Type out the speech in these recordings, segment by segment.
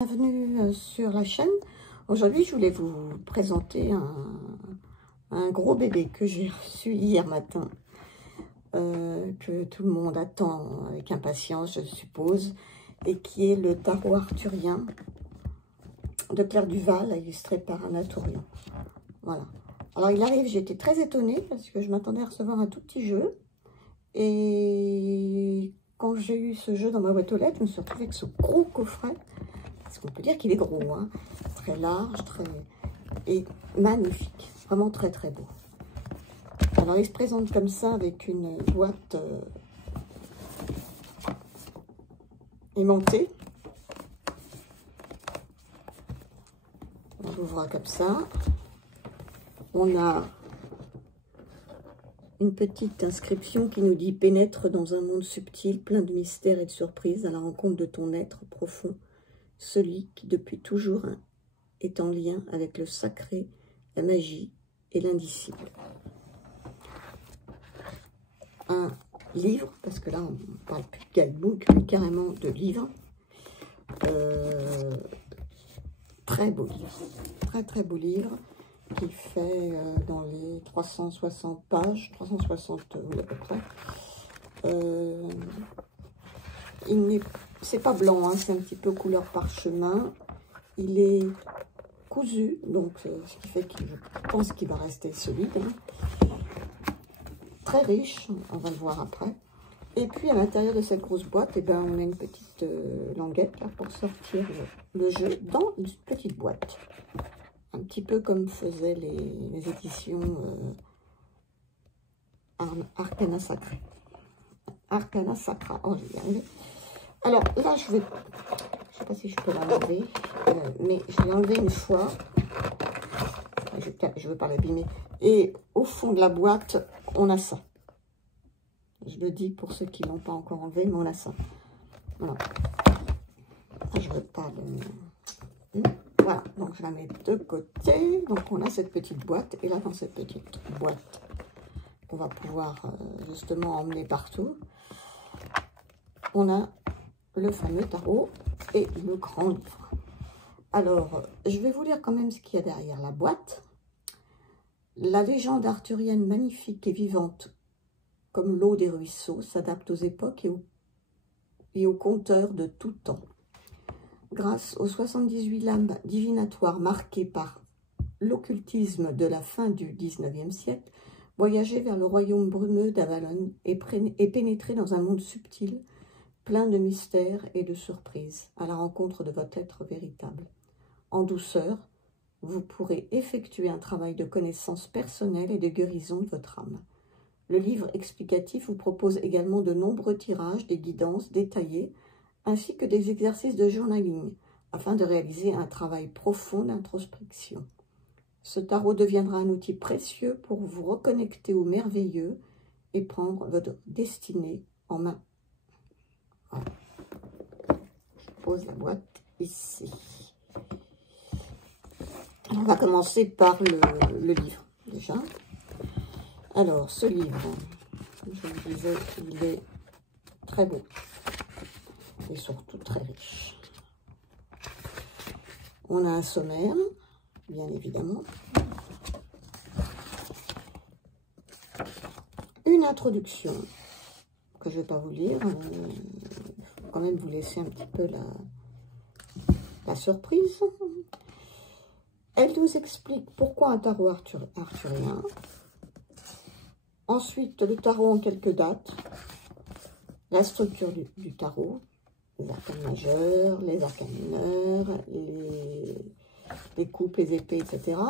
Bienvenue sur la chaîne. Aujourd'hui, je voulais vous présenter un gros bébé que j'ai reçu hier matin, que tout le monde attend avec impatience, je suppose, et qui est le tarot arthurien de Claire Duval, illustré par Anna Tourian. Voilà. Alors, il arrive, j'ai été très étonnée parce que je m'attendais à recevoir un tout petit jeu. Et quand j'ai eu ce jeu dans ma boîte aux lettres, je me suis retrouvée avec ce gros coffret. Parce qu'on peut dire qu'il est gros, hein, très large, et magnifique, vraiment très très beau. Alors il se présente comme ça avec une boîte aimantée. On l'ouvre comme ça. On a une petite inscription qui nous dit « Pénètre dans un monde subtil, plein de mystères et de surprises, à la rencontre de ton être profond. Celui qui depuis toujours est en lien avec le sacré, la magie et l'indicible. » Un livre, parce que là on ne parle plus de guidebook, mais carrément de livre. Très beau livre, très beau livre, qui fait dans les 360 pages, 360 oui, à peu près. C'est pas blanc, hein, c'est un petit peu couleur parchemin. Il est cousu, donc ce qui fait que je pense qu'il va rester solide. Hein. Très riche, on va le voir après. Et puis à l'intérieur de cette grosse boîte, eh ben, on a une petite languette là, pour sortir le jeu dans une petite boîte. Un petit peu comme faisaient les éditions Arcana Sacré. Arcana Sacra, oh j'y arrivé. Alors là, je sais pas si je peux l'enlever, mais je l'ai enlevé une fois. Je veux pas l'abîmer. Et au fond de la boîte, on a ça. Je le dis pour ceux qui l'ont pas encore enlevé, mais on a ça. Voilà. Je veux pas le... Voilà, donc je la mets de côté. Donc on a cette petite boîte. Et là, dans cette petite boîte, on va pouvoir justement emmener partout. On a le fameux tarot et le grand livre. Alors, je vais vous lire quand même ce qu'il y a derrière la boîte. La légende arthurienne magnifique et vivante, comme l'eau des ruisseaux, s'adapte aux époques et aux conteurs de tout temps. Grâce aux 78 lames divinatoires marquées par l'occultisme de la fin du 19e siècle, voyagez vers le royaume brumeux d'Avalon et pénétrez dans un monde subtil, plein de mystères et de surprises, à la rencontre de votre être véritable. En douceur, vous pourrez effectuer un travail de connaissance personnelle et de guérison de votre âme. Le livre explicatif vous propose également de nombreux tirages, des guidances détaillées, ainsi que des exercices de journaling, afin de réaliser un travail profond d'introspection. Ce tarot deviendra un outil précieux pour vous reconnecter au merveilleux et prendre votre destinée en main. Voilà. Je pose la boîte ici. On va commencer par le livre, déjà. Alors, ce livre, je vous disais, il est très beau. Et surtout très riche. On a un sommaire, bien évidemment. Une introduction, que je ne vais pas vous lire. Il faut quand même vous laisser un petit peu la surprise. Elle nous explique pourquoi un tarot arthurien. Ensuite, le tarot en quelques dates. La structure du tarot. Les arcanes majeurs, les arcanes mineurs, les coupes, les épées, etc.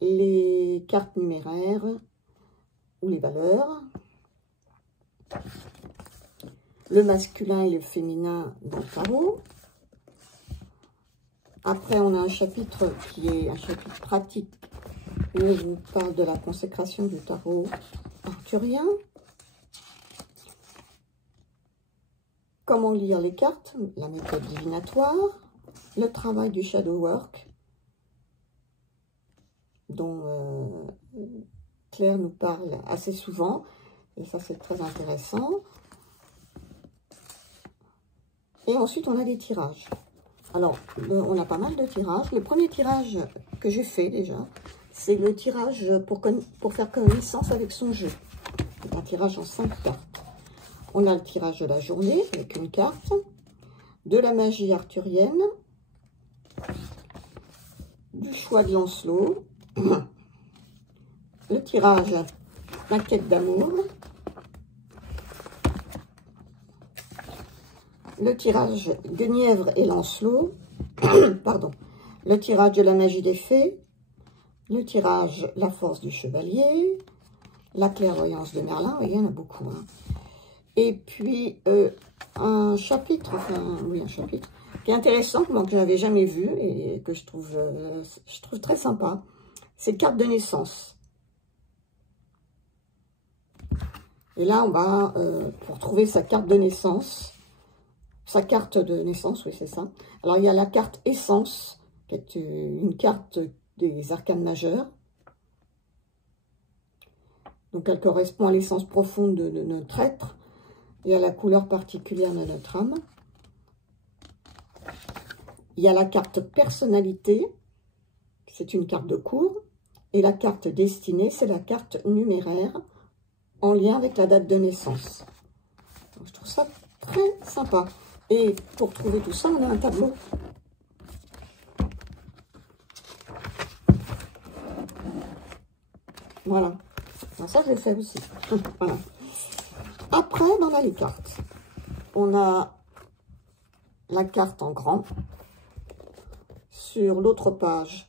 Les cartes numéraires ou les valeurs. Le masculin et le féminin dans le tarot. Après, on a un chapitre qui est un chapitre pratique où on vous parle de la consécration du tarot arthurien. Comment lire les cartes, la méthode divinatoire, le travail du shadow work, dont Claire nous parle assez souvent, et ça c'est très intéressant. Et ensuite on a des tirages. Alors, on a pas mal de tirages. Le premier tirage que j'ai fait déjà, c'est le tirage pour faire connaissance avec son jeu. C'est un tirage en 5 cartes. On a le tirage de la journée avec une carte, de la magie arthurienne, du choix de Lancelot, le tirage la quête d'amour, le tirage Guenièvre et Lancelot, pardon, le tirage de la magie des fées, le tirage la force du chevalier, la clairvoyance de Merlin, oui, il y en a beaucoup, hein. Et puis un chapitre, enfin oui, un chapitre qui est intéressant, moi, que je n'avais jamais vu et que je trouve très sympa. C'est carte de naissance. Et là, on va, pour trouver sa carte de naissance, oui, c'est ça. Alors, il y a la carte essence, qui est une carte des arcanes majeures. Donc, elle correspond à l'essence profonde de notre être et à la couleur particulière de notre âme. Il y a la carte personnalité, c'est une carte de cours. Et la carte destinée, c'est la carte numéraire en lien avec la date de naissance. Donc, je trouve ça très sympa. Et pour trouver tout ça, on a un tableau. Voilà. Alors ça, je l'ai fait aussi. Voilà. Après, on a les cartes. On a la carte en grand. Sur l'autre page,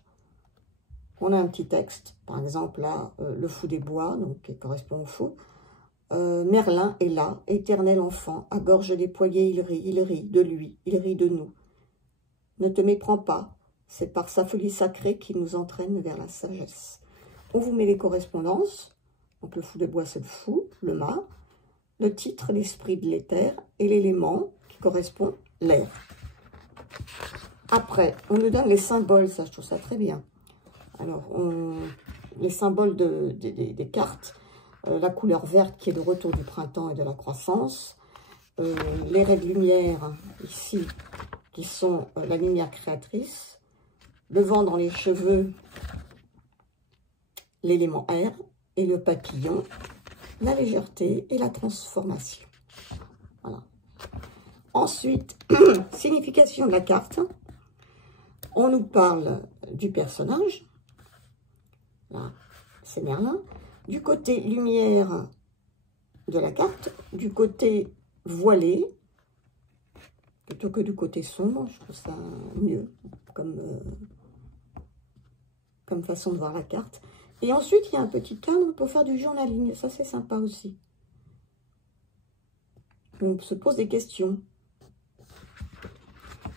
on a un petit texte. Par exemple, là, le fou des bois, donc qui correspond au fou. Merlin est là, éternel enfant, à gorge déployée, il rit de lui, il rit de nous. Ne te méprends pas, c'est par sa folie sacrée qu'il nous entraîne vers la sagesse. On vous met les correspondances, donc le fou des bois c'est le fou, le mât, le titre, l'esprit de l'éther, et l'élément qui correspond, l'air. Après, on nous donne les symboles, ça je trouve ça très bien. Alors, les symboles des cartes, la couleur verte qui est le retour du printemps et de la croissance, les raies de lumière ici qui sont la lumière créatrice, le vent dans les cheveux, l'élément air, et le papillon, la légèreté et la transformation. Voilà. Ensuite, signification de la carte, on nous parle du personnage, là c'est Merlin, du côté lumière de la carte, du côté voilé, plutôt que du côté sombre, je trouve ça mieux comme façon de voir la carte. Et ensuite, il y a un petit cadre pour faire du journaling, ça c'est sympa aussi. On se pose des questions.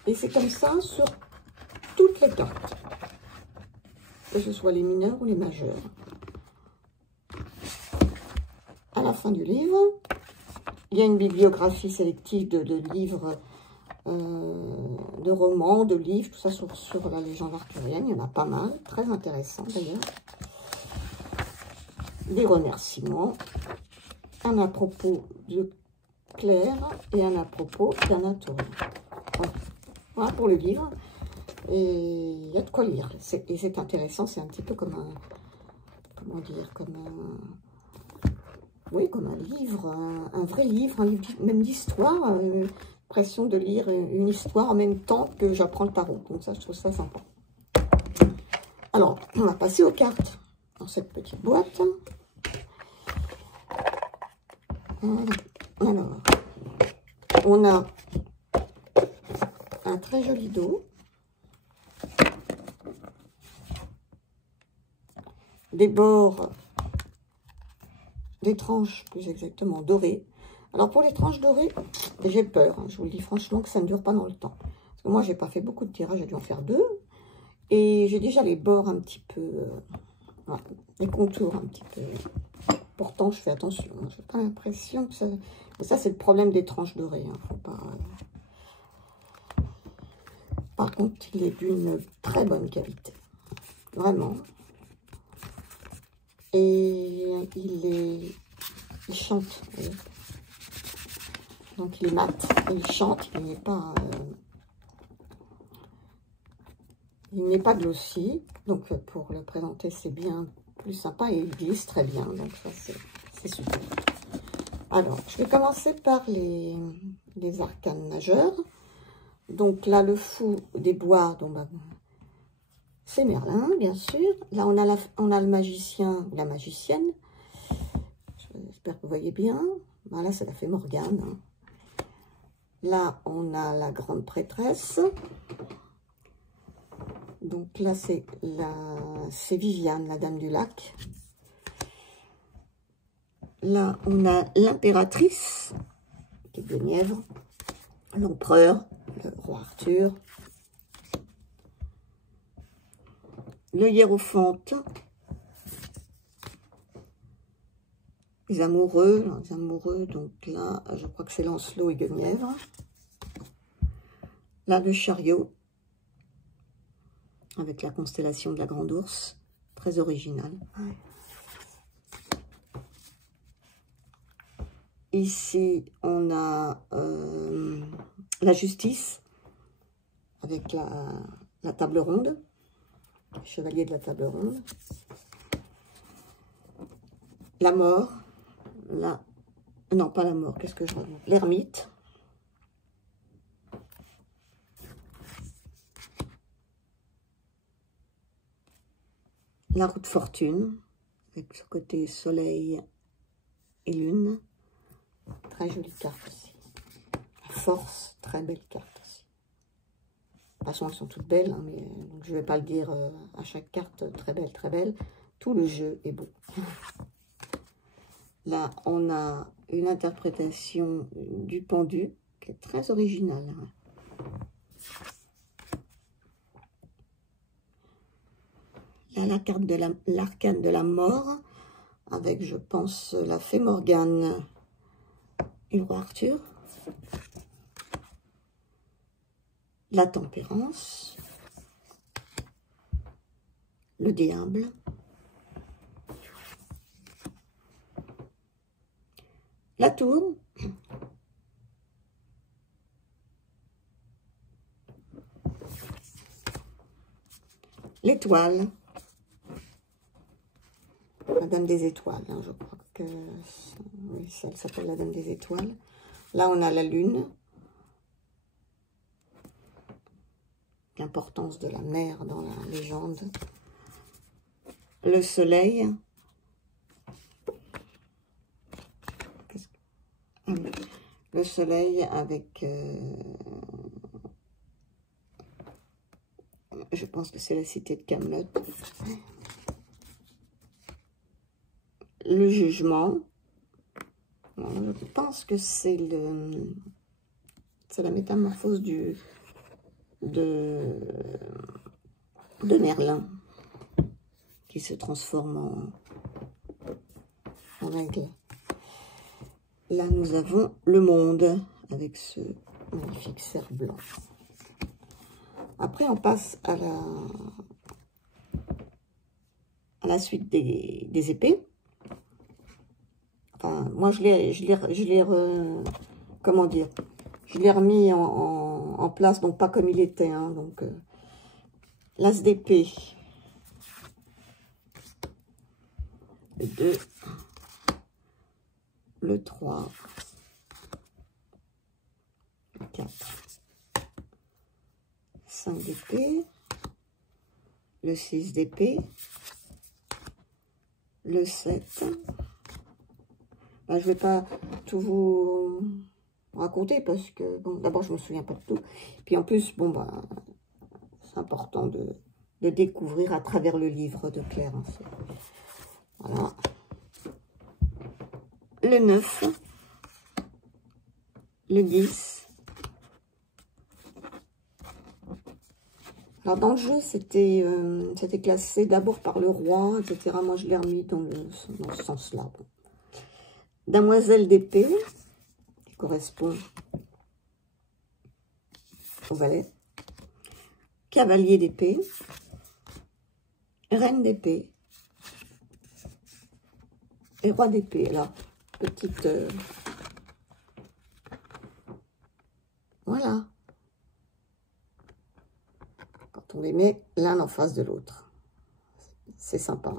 Et c'est comme ça sur toutes les cartes, que ce soit les mineurs ou les majeurs. À la fin du livre, il y a une bibliographie sélective de livres, de romans, de livres, tout ça sur la légende arthurienne. Il y en a pas mal, très intéressant d'ailleurs. Des remerciements, un à propos de Claire et un à propos d'Anatolie. Voilà pour le livre. Et il y a de quoi lire. Et c'est intéressant, c'est un petit peu comme un... Comment dire, oui, comme un livre, un vrai livre, un livre même d'histoire. L'impression de lire une histoire en même temps que j'apprends le tarot. Donc ça, je trouve ça sympa. Alors, on va passer aux cartes dans cette petite boîte. Alors, on a un très joli dos. Des bords, des tranches plus exactement dorées. Alors pour les tranches dorées, j'ai peur, hein, je vous le dis franchement que ça ne dure pas dans le temps. Parce que moi j'ai pas fait beaucoup de tirages, j'ai dû en faire 2. Et j'ai déjà les bords un petit peu, voilà, les contours un petit peu. Pourtant je fais attention, hein, j'ai pas l'impression que ça... Mais ça c'est le problème des tranches dorées, hein, faut pas... Par contre il est d'une très bonne qualité, vraiment. Et il chante, vous voyez. Donc il est mat, et il chante, il n'est pas Il n'est pas glossy, donc pour le présenter, c'est bien plus sympa et il glisse très bien. Donc ça, c'est super. Alors, je vais commencer par les arcanes majeurs. Donc là, le fou des bois, donc, bah, c'est Merlin, bien sûr. Là, on a le magicien ou la magicienne. J'espère que vous voyez bien. Voilà, c'est la fée Morgane. Hein. Là, on a la grande prêtresse. Donc là, c'est Viviane, la dame du lac. Là, on a l'impératrice, qui est Guenièvre. L'empereur, le roi Arthur. Le hiérophante. Les amoureux, donc là, je crois que c'est Lancelot et Guenièvre. Là, le chariot, avec la constellation de la Grande Ourse, très original. Ici, on a la justice, avec la table ronde, le chevalier de la table ronde. La mort, non, pas la mort, qu'est-ce que je raconte? L'ermite. La roue de fortune, avec ce côté soleil et lune. Très jolie carte aussi. La force, très belle carte aussi. De toute façon, elles sont toutes belles, hein, mais donc je ne vais pas le dire à chaque carte. Très belle, très belle. Tout le jeu est beau. Là, on a une interprétation du pendu qui est très originale. Là, la carte de l'arcane de la mort, avec, je pense, la fée Morgane et le roi Arthur. La tempérance. Le diable. La tour. L'étoile. La dame des étoiles, hein, je crois que oui, ça s'appelle la dame des étoiles. Là, on a la lune. L'importance de la mer dans la légende. Le soleil. Le soleil avec... je pense que c'est la cité de Camelot. Le jugement. Je pense que c'est la métamorphose de Merlin qui se transforme en aigle. Là, nous avons le monde avec ce magnifique cerf blanc. Après, on passe à la suite des épées. Enfin, moi, comment dire, je l'ai remis en place, donc pas comme il était. Hein, donc, l'as d'épée. Le 2. Le 3. Le 4. 5 d'épée. Le 6 d'épée. Le 7. Ben, je ne vais pas tout vous raconter parce que, bon, d'abord, je ne me souviens pas de tout. Puis en plus, bon, ben, c'est important de découvrir à travers le livre de Claire. Hein, voilà. Le 9. Le 10. Alors, dans le jeu, c'était classé d'abord par le roi, etc. Moi, je l'ai remis dans ce sens-là. Bon. Damoiselle d'épée, qui correspond au valet. Cavalier d'épée. Reine d'épée. Et roi d'épée. Alors, petite... voilà. quand on les met l'un en face de l'autre. C'est sympa. Hein.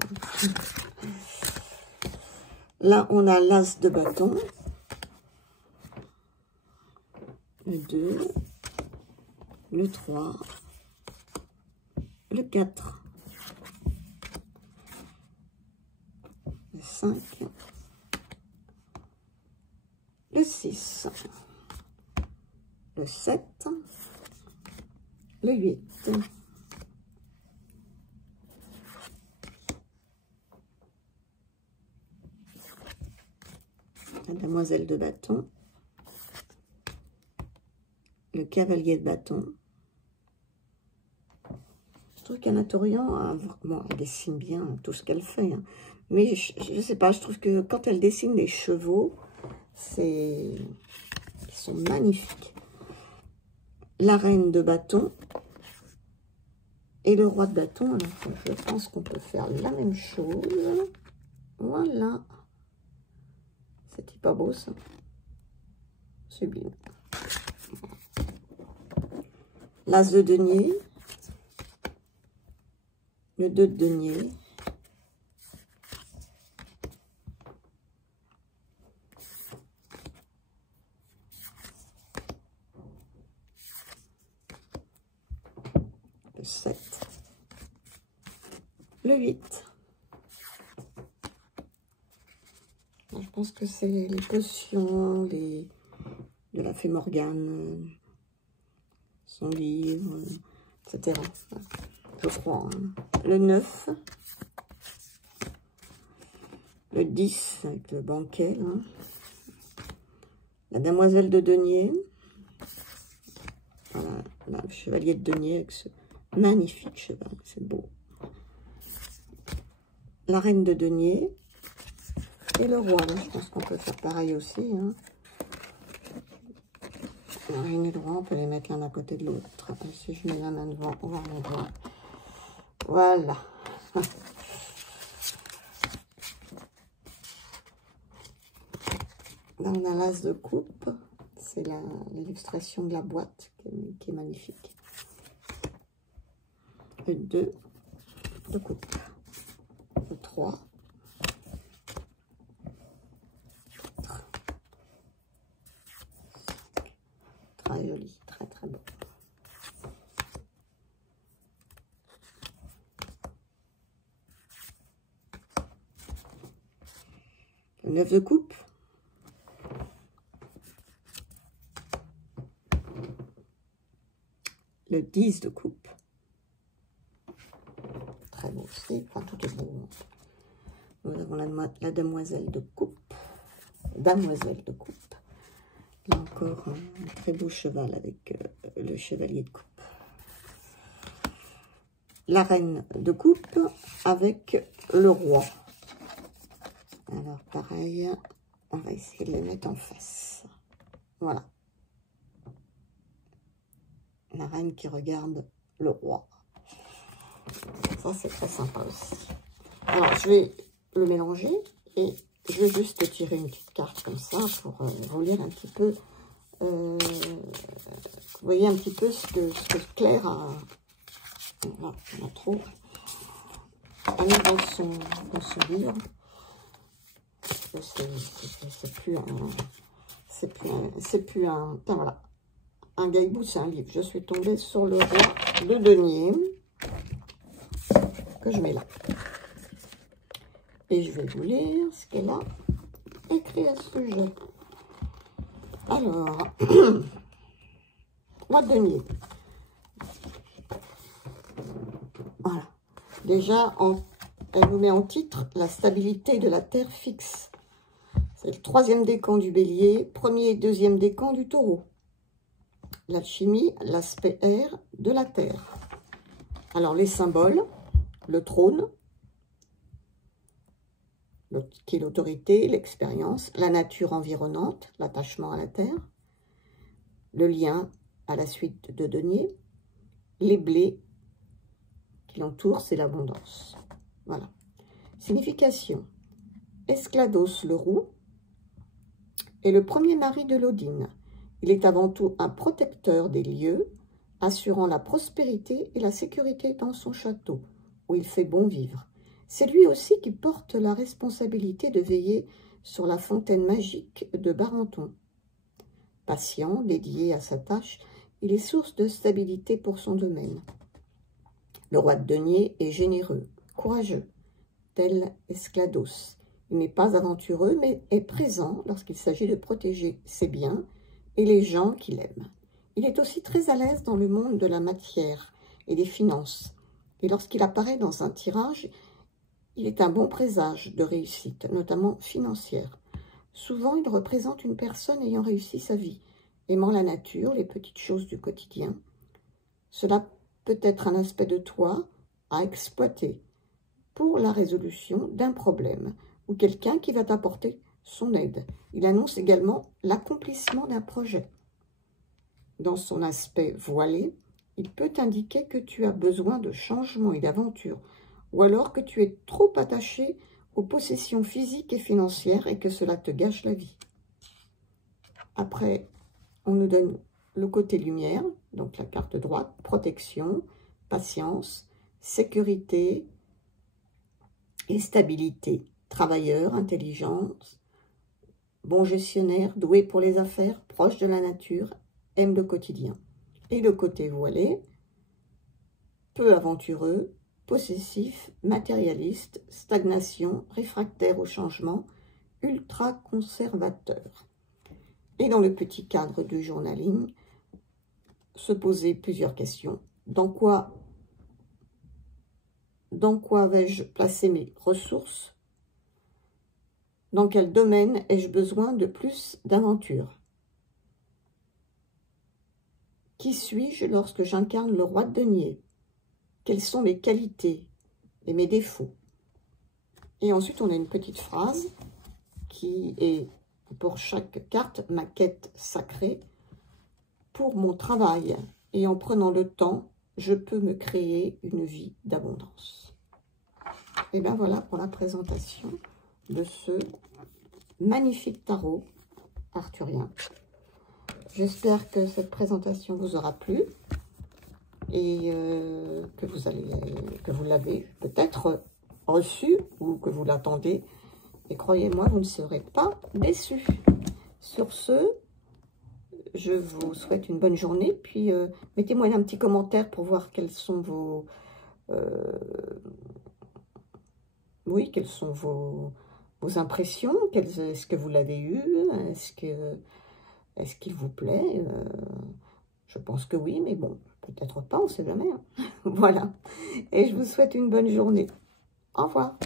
Là, on a l'as de bâton. Le 2. Le 3. Le 4. Le 5. Le 6. Le 7. Le 8. La demoiselle de bâton. Le cavalier de bâton. Je trouve qu'Anna Torrian, bon, elle dessine bien tout ce qu'elle fait, hein. Mais je ne sais pas, je trouve que quand elle dessine les chevaux, ils sont magnifiques. La reine de bâton et le roi de bâton. Alors, je pense qu'on peut faire la même chose. Voilà. C'était pas beau, ça. Sublime. L'as de denier. Le 2 de denier. Le 7. Le 8. Je pense que c'est les potions de la fée Morgane, son livre, etc. Je crois. Hein. Le 9. Le 10 avec le banquet. Hein. La demoiselle de denier. Voilà, le chevalier de denier avec ce magnifique cheval. C'est beau. La reine de denier. Et le roi. Là, je pense qu'on peut faire pareil aussi. Hein. La reine et le roi, on peut les mettre l'un à côté de l'autre. Si je mets la main devant, on va les voir. Voilà. Là, on a l'as de coupe. C'est l'illustration de la boîte qui est magnifique. Le 2 de coupe. Le 3. 4. Très joli, très très beau. Le 9 de coupe. Le 10 de coupe. Très beau aussi. Enfin, tout est beau. Nous avons la demoiselle de coupe. Damoiselle de coupe. Là encore, un très beau cheval avec le chevalier de coupe. La reine de coupe avec le roi. Alors, pareil, on va essayer de les mettre en face. Voilà. La reine qui regarde le roi. Ça, c'est très sympa aussi. Alors, je vais le mélanger et je vais juste tirer une petite carte comme ça pour vous lire un petit peu. Vous voyez un petit peu ce que Claire a... Voilà, on a trop. Elle est dans son livre. C'est plus un... Enfin, voilà. Un gaïbou, c'est un livre. Je suis tombée sur le roi de denier que je mets là. Et je vais vous lire ce qu'elle a écrit à ce sujet. Alors, roi de denier. Voilà. Déjà, elle nous met en titre la stabilité de la terre fixe. C'est le 3e décan du bélier, 1er et 2e décan du taureau. L'alchimie, l'aspect air de la terre. Alors, les symboles, le trône, qui est l'autorité, l'expérience, la nature environnante, l'attachement à la terre, le lien à la suite de denier, les blés qui l'entourent, c'est l'abondance. Voilà. Signification. Esclados le roux est le premier mari de l'Odine. Il est avant tout un protecteur des lieux, assurant la prospérité et la sécurité dans son château, où il fait bon vivre. C'est lui aussi qui porte la responsabilité de veiller sur la fontaine magique de Barenton. Patient, dédié à sa tâche, il est source de stabilité pour son domaine. Le roi de denier est généreux, courageux, tel Esclados. Il n'est pas aventureux, mais est présent lorsqu'il s'agit de protéger ses biens et les gens qu'il aime. Il est aussi très à l'aise dans le monde de la matière et des finances. Et lorsqu'il apparaît dans un tirage, il est un bon présage de réussite, notamment financière. Souvent, il représente une personne ayant réussi sa vie, aimant la nature, les petites choses du quotidien. Cela peut être un aspect de toi à exploiter pour la résolution d'un problème ou quelqu'un qui va t'apporter son aide. Il annonce également l'accomplissement d'un projet. Dans son aspect voilé, il peut indiquer que tu as besoin de changement et d'aventure, ou alors que tu es trop attaché aux possessions physiques et financières et que cela te gâche la vie. Après, on nous donne le côté lumière, donc la carte droite, protection, patience, sécurité et stabilité, travailleur, intelligence, bon gestionnaire, doué pour les affaires, proche de la nature, aime le quotidien. Et le côté voilé, peu aventureux, possessif, matérialiste, stagnation, réfractaire au changement, ultra conservateur. Et dans le petit cadre du journaling, se poser plusieurs questions. Dans quoi vais-je placer mes ressources? Dans quel domaine ai-je besoin de plus d'aventure? Qui suis-je lorsque j'incarne le roi de denier? Quelles sont mes qualités et mes défauts? Et ensuite, on a une petite phrase qui est, pour chaque carte, ma quête sacrée. Pour mon travail et en prenant le temps, je peux me créer une vie d'abondance. Et bien voilà pour la présentation de ce magnifique tarot arthurien. J'espère que cette présentation vous aura plu et que vous l'avez peut-être reçu ou que vous l'attendez. Et croyez-moi, vous ne serez pas déçus. Sur ce, je vous souhaite une bonne journée. Puis mettez-moi un petit commentaire pour voir quelles sont vos... quelles sont vos impressions. Est-ce que vous l'avez eu? Est-ce qu'il vous plaît? Je pense que oui, mais bon, peut-être pas, on ne sait jamais. Hein. Voilà. Et je vous souhaite une bonne journée. Au revoir.